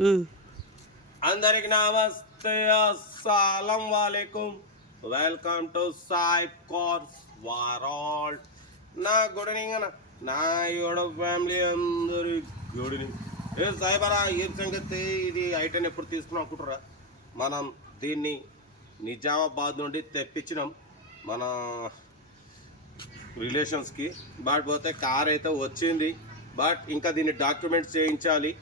అందరికి నమస్తే, అస్సలం వాలేకుం. Welcome to Sai cars world. నా గుడ్ ఈవినింగ్ అన్న, నా యూట్యూబ్ ఫ్యామిలీ అందరి గుడ్ ఈవినింగ్. ఏ సాయిబారా, ఏం సంగతి? ఇది ఐటెన్ ఎప్పుడు తీసుకున్నాం అనుకుంటారా? మనం దీన్ని నిజామాబాద్ నుండి తెప్పించినాం మన రిలేషన్స్కి. బట్ పోతే కార్ అయితే వచ్చింది, బట్ ఇంకా దీన్ని డాక్యుమెంట్స్ చేయించాలి.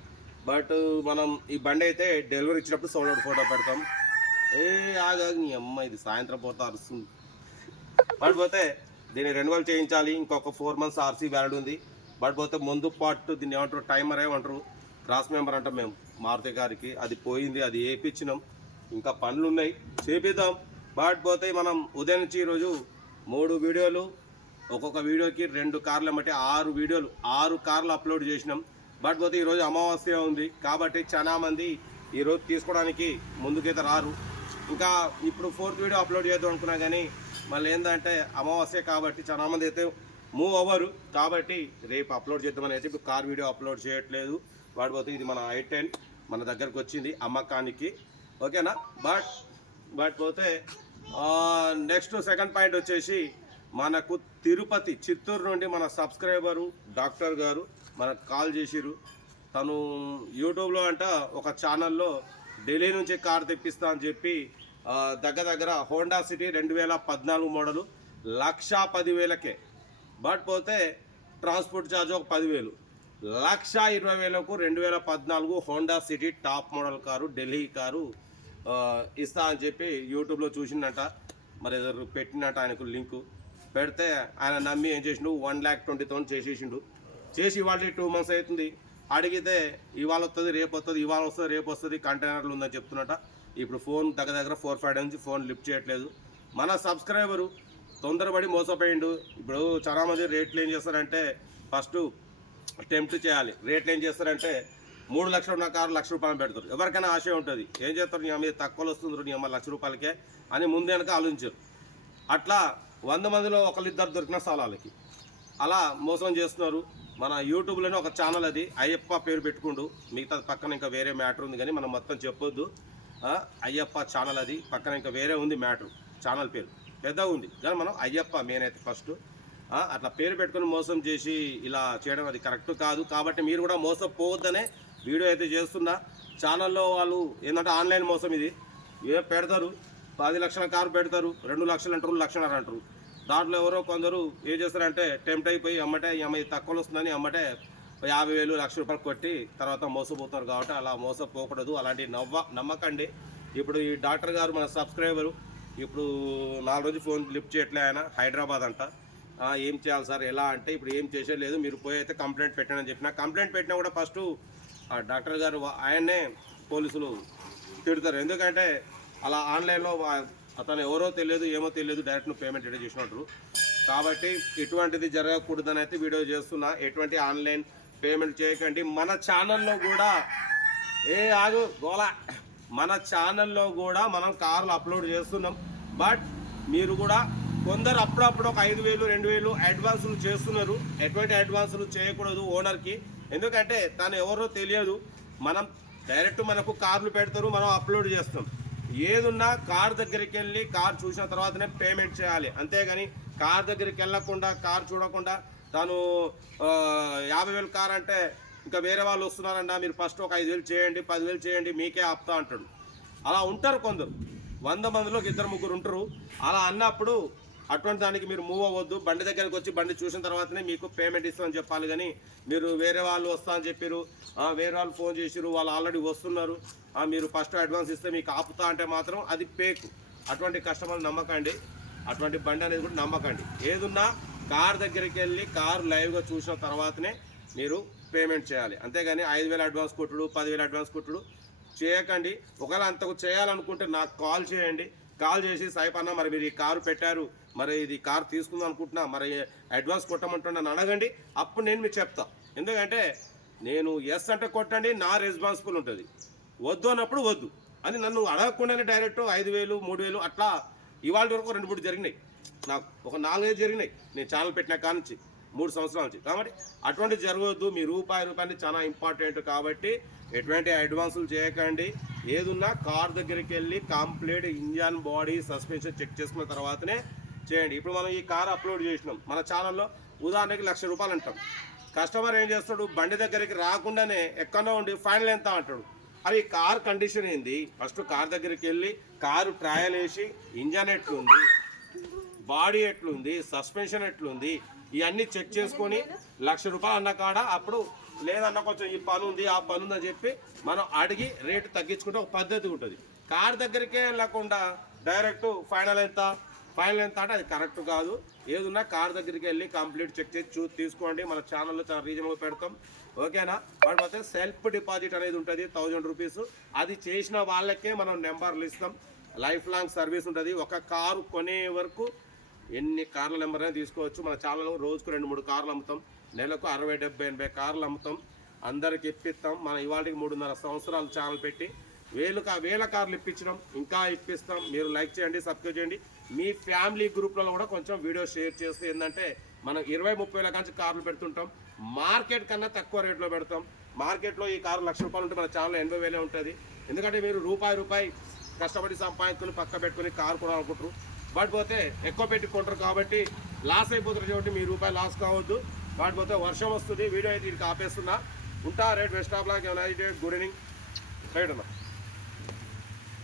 బట్ మనం ఈ బండి అయితే డెలివరీ ఇచ్చినప్పుడు సోలో ఫోటో పెడతాం. ఆగా నీ అమ్మ, ఇది సాయంత్రం పోతే అరుస్తుంది. బట్ పోతే దీన్ని రెన్యువల్ చేయించాలి. ఇంకొక 4 months ఆర్సీ వ్యాలిడ్ ఉంది. బట్ పోతే ముందు పాటు దీన్ని ఏమంటారు, టైమర్ ఏమంటారు, క్రాస్ మెంబర్ అంటాం మేము మారుతి గారికి. అది పోయింది, అది వేయించినాం. ఇంకా పనులు ఉన్నాయి, చేపిద్దాం. బట్ పోతే మనం ఉదయం నుంచి ఈరోజు 3 వీడియోలు, ఒక్కొక్క వీడియోకి 2 కార్లు బట్టి 6 వీడియోలు, 6 కార్లు అప్లోడ్ చేసినాం. బట్ పోతే ఈరోజు అమావాస్య ఉంది కాబట్టి చాలా మంది ఈరోజు తీసుకోవడానికి ముందుకైతే రారు. ఇంకా ఇప్పుడు 4th వీడియో అప్లోడ్ చేద్దాం అనుకున్నా కానీ మళ్ళీ ఏంటంటే అమావాస్య కాబట్టి చాలా మంది అయితే మూవ్ అవ్వరు. కాబట్టి రేపు అప్లోడ్ చేద్దామని అయితే ఇప్పుడు కార్ వీడియో అప్లోడ్ చేయట్లేదు. బట్ పోతే ఇది మన i10 మన దగ్గరకు వచ్చింది అమ్మకానికి, ఓకేనా? బట్ పోతే నెక్స్ట్ సెకండ్ పాయింట్ వచ్చేసి, మనకు తిరుపతి చిత్తూరు నుండి మన సబ్స్క్రైబరు డాక్టర్ గారు మనకు కాల్ చేసిరు. తను యూట్యూబ్లో అంట ఒక ఛానల్లో ఢిల్లీ నుంచి కార్ తెప్పిస్తా అని చెప్పి దగ్గర హోండా సిటీ 2014 మోడలు 1,10,000కే. బట్ పోతే ట్రాన్స్పోర్ట్ ఛార్జ్ ఒక 10,000, 1,20,000కు 2014 Honda city top model car, Delhi car ఇస్తా అని చెప్పి యూట్యూబ్లో చూసిండట. మరి పెట్టినట్ట ఆయనకు లింకు పెడితే ఆయన నమ్మి ఏం చేసిండు, 1,20,000 చేసేసిండు. చేసి ఇవాళ 2 months అవుతుంది. అడిగితే ఇవాళ వస్తుంది, రేపు వస్తుంది, ఇవాళ వస్తుంది, రేపు వస్తుంది, కంటైనర్లు ఉందని చెప్తున్నట. ఇప్పుడు ఫోన్ దగ్గర 4-5 days నుంచి ఫోన్ లిఫ్ట్ చేయట్లేదు. మన సబ్స్క్రైబరు తొందరపడి మోసపోయిండు. ఇప్పుడు చాలామంది రేట్లు ఏం చేస్తారంటే, ఫస్ట్ అటెంప్ట్ చేయాలి. రేట్లు ఏం చేస్తారంటే 3 లక్షలు ఉన్న కారు 1,00,000 రూపాయలు పెడతారు. ఎవరికైనా ఆశ ఉంటుంది, ఏం చేస్తారు, నీ మీద తక్కువలో వస్తుంది, నీ అమ్మ 1,00,000 రూపాయలకే అని ముందే వెనక ఆలోచించారు. అట్లా 100 మందిలో ఒకళ్ళిద్దరు దొరికిన స్థలాలకి అలా మోసం చేస్తున్నారు. మన యూట్యూబ్లోనే ఒక ఛానల్, అది అయ్యప్ప పేరు పెట్టుకుండు. మిగతా పక్కన ఇంకా వేరే మ్యాటర్ ఉంది కానీ మనం మొత్తం చెప్పొద్దు. అయ్యప్ప ఛానల్, అది పక్కన ఇంకా వేరే ఉంది మ్యాటర్. ఛానల్ పేరు పెద్దగా ఉంది కానీ మనం అయ్యప్ప మెయిన్ అయితే ఫస్ట్. అట్లా పేరు పెట్టుకుని మోసం చేసి ఇలా చేయడం అది కరెక్ట్ కాదు. కాబట్టి మీరు కూడా మోసపోవద్దనే వీడియో అయితే చేస్తున్నా. ఛానల్లో వాళ్ళు ఏంటంటే ఆన్లైన్ మోసం ఇది. పెడతారు 10 లక్షల కారు పెడతారు, 2 లక్షలు అంటారు, 1,00,000 అంటారు. దాంట్లో ఎవరో కొందరు ఏం చేస్తారంటే టెంప్ట్ అయిపోయి అమ్మటే ఇది తక్కువలో వస్తుందని అమ్మటే 50,000, 1,00,000 రూపాయలు కొట్టి తర్వాత మోసపోతారు. కాబట్టి అలా మోసపోకూడదు, అలాంటి నమ్మకండి. ఇప్పుడు ఈ డాక్టర్ గారు మన సబ్స్క్రైబరు ఇప్పుడు 4 రోజులు ఫోన్ లిఫ్ట్ చేయట్లే. ఆయన హైదరాబాద్ అంట. ఏం చేయాలి సార్, ఎలా అంటే ఇప్పుడు ఏం చేసేలేదు, మీరు పోయి అయితే కంప్లైంట్ పెట్టానని చెప్పిన. కంప్లైంట్ పెట్టినా కూడా ఫస్ట్ డాక్టర్ గారు ఆయన్నే పోలీసులు తిడతారు. ఎందుకంటే అలా ఆన్లైన్లో అతను ఎవరో తెలియదు, ఏమో తెలియదు, డైరెక్ట్ పేమెంట్ ఎడ చేసినట్టు. కాబట్టి ఎటువంటిది జరగకూడదని అయితే వీడియో చేస్తున్నా. ఎటువంటి ఆన్లైన్ పేమెంట్ చేయకండి. మన ఛానల్లో కూడా మన ఛానల్లో కూడా మనం కార్లు అప్లోడ్ చేస్తున్నాం. బట్ మీరు కూడా కొందరు అప్పుడప్పుడు ఒక 5,000, 2,000 అడ్వాన్సులు చేస్తున్నారు. ఎటువంటి అడ్వాన్సులు చేయకూడదు ఓనర్కి. ఎందుకంటే తను ఎవరో తెలియదు. మనం డైరెక్ట్ మనకు కార్లు పెడతారు, మనం అప్లోడ్ చేస్తాం. ఏదున్నా కార్ దగ్గరికి వెళ్ళి కార్ చూసిన తర్వాతనే పేమెంట్ చేయాలి. అంతేగాని కార్ దగ్గరికి వెళ్ళకుండా, కార్ చూడకుండా తను 50,000 కార్ అంటే ఇంకా వేరే వాళ్ళు వస్తున్నారంట, మీరు ఫస్ట్ ఒక 5,000 చేయండి, 10,000 చేయండి, మీకే ఆపుతా అంటాడు. అలా ఉంటారు కొందరు, 100 మందిలో 2-3 ఉంటారు. అలా అన్నప్పుడు అటువంటి దానికి మీరు మూవ్ అవ్వద్దు. బండి దగ్గరికి వచ్చి బండి చూసిన తర్వాతనే మీకు పేమెంట్ ఇస్తామని చెప్పాలి. కానీ మీరు వేరే వాళ్ళు వస్తా అని చెప్పారు, వేరే వాళ్ళు ఫోన్ చేసిరు, వాళ్ళు ఆల్రెడీ వస్తున్నారు, మీరు ఫస్ట్ అడ్వాన్స్ ఇస్తే మీకు ఆపుతా అంటే మాత్రం అది ఫేక్. అటువంటి కస్టమర్లు నమ్మకండి, అటువంటి బండి అనేది కూడా నమ్మకండి. ఏదున్నా కార్ దగ్గరికి వెళ్ళి కార్ లైవ్గా చూసిన తర్వాతనే మీరు పేమెంట్ చేయాలి. అంతేగాని 5,000 అడ్వాన్స్ కొట్టుడు, 10,000 అడ్వాన్స్ కొట్టుడు చేయకండి. ఒకవేళ అంతకు చేయాలనుకుంటే నాకు కాల్ చేయండి. కాల్ చేసి సాయిపన్న మరి మీరు ఈ కారు పెట్టారు, మరి ఇది కారు తీసుకుందాం అనుకుంటున్నా, మరి అడ్వాన్స్ కొట్టమంటున్నా అడగండి. అప్పుడు నేను మీకు చెప్తా. ఎందుకంటే నేను ఎస్ అంటే కొట్టండి, నా రెస్పాన్సిబుల్ ఉంటుంది. వద్దు అన్నప్పుడు వద్దు అని నన్ను అడగకుండానే డైరెక్ట్ 5,000, 3,000 అట్లా ఇవాళ వరకు 2-3 జరిగినాయి. నాకు ఒక 4-5 జరిగినాయి నేను ఛానల్ పెట్టినా కానించి. 3 సంవత్సరాల నుంచి. కాబట్టి అటువంటిది జరగవద్దు. మీ రూపాయి చాలా ఇంపార్టెంట్ కాబట్టి ఎటువంటి అడ్వాన్సులు చేయకండి. ఏదున్నా కార్ దగ్గరికి వెళ్ళి complete engine body suspension check చేసుకున్న తర్వాతనే చేయండి. ఇప్పుడు మనం ఈ కార్ అప్లోడ్ చేసినాం మన ఛానల్లో, ఉదాహరణకి ₹1,00,000 అంటాం. కస్టమర్ ఏం చేస్తాడు, బండి దగ్గరికి రాకుండానే ఎక్కడో ఉండి ఫైనల్ ఎంత అంటాడు. అది కార్ కండిషన్ ఏంది, ఫస్ట్ కార్ దగ్గరికి వెళ్ళి కారు ట్రయల్ వేసి ఇంజన్ ఎట్లుంది, బాడీ ఎట్లుంది, సస్పెన్షన్ ఎట్లుంది, ఇవన్నీ చెక్ చేసుకొని ₹1,00,000 అన్న కాడ అప్పుడు లేదన్న కొంచెం ఈ పని ఉంది ఆ పని ఉందని చెప్పి మనం అడిగి రేటు తగ్గించుకుంటే ఒక పద్ధతి ఉంటుంది. కార్ దగ్గరికే వెళ్ళకుండా డైరెక్ట్ ఫైనల్ ఎంత అంటే అది కరెక్ట్ కాదు. ఏదున్నా కార్ దగ్గరికి వెళ్ళి కంప్లీట్ చెక్ చేసి తీసుకోండి. మన ఛానల్లో చాలా రీజనబుల్ పెడతాం, ఓకేనా. వాటిపోతే సెల్ఫ్ డిపాజిట్ అనేది ఉంటుంది ₹1,000. అది చేసిన వాళ్ళకే మనం నెంబర్లు ఇస్తాం. లైఫ్ లాంగ్ సర్వీస్ ఉంటుంది. ఒక కారు కొనే వరకు ఎన్ని కార్ల నెంబర్ అయినా తీసుకోవచ్చు. మన ఛానల్లో రోజుకు 2-3 కార్లు అమ్ముతాం, నెలకు 60, 70, 80 కార్లు అమ్ముతాం. అందరికి ఇప్పిస్తాం. మనం ఇవాళకి 3.5 సంవత్సరాలు ఛానల్ పెట్టి వేల కార్లు ఇప్పించడం, ఇంకా ఇప్పిస్తాం. మీరు లైక్ చేయండి, సబ్స్క్రైబ్ చేయండి. మీ ఫ్యామిలీ గ్రూప్లలో కూడా కొంచెం వీడియో షేర్ చేస్తే ఏంటంటే మనం 20-30 వేల కాంచి కార్లు పెడుతుంటాం. మార్కెట్ కన్నా తక్కువ రేట్లో పెడతాం. మార్కెట్లో ఈ కారు ₹1,00,000 ఉంటే మన ఛానల్లో 80,000 ఉంటుంది. ఎందుకంటే మీరు రూపాయి కష్టపడి సంపాదించుకొని పక్క పెట్టుకుని కారు కొనాలనుకుంటారు. బట్ పోతే ఎక్కువ పెట్టుకుంటారు కాబట్టి లాస్ అయిపోతారు. కాబట్టి మీ రూపాయి లాస్ కావద్దు. వాటి పోతే వర్షం వస్తుంది. వీడియో అయితే ఇది ఆపేస్తున్నా. ఉంటా. Rate best of luck. Good evening. Right అన్న.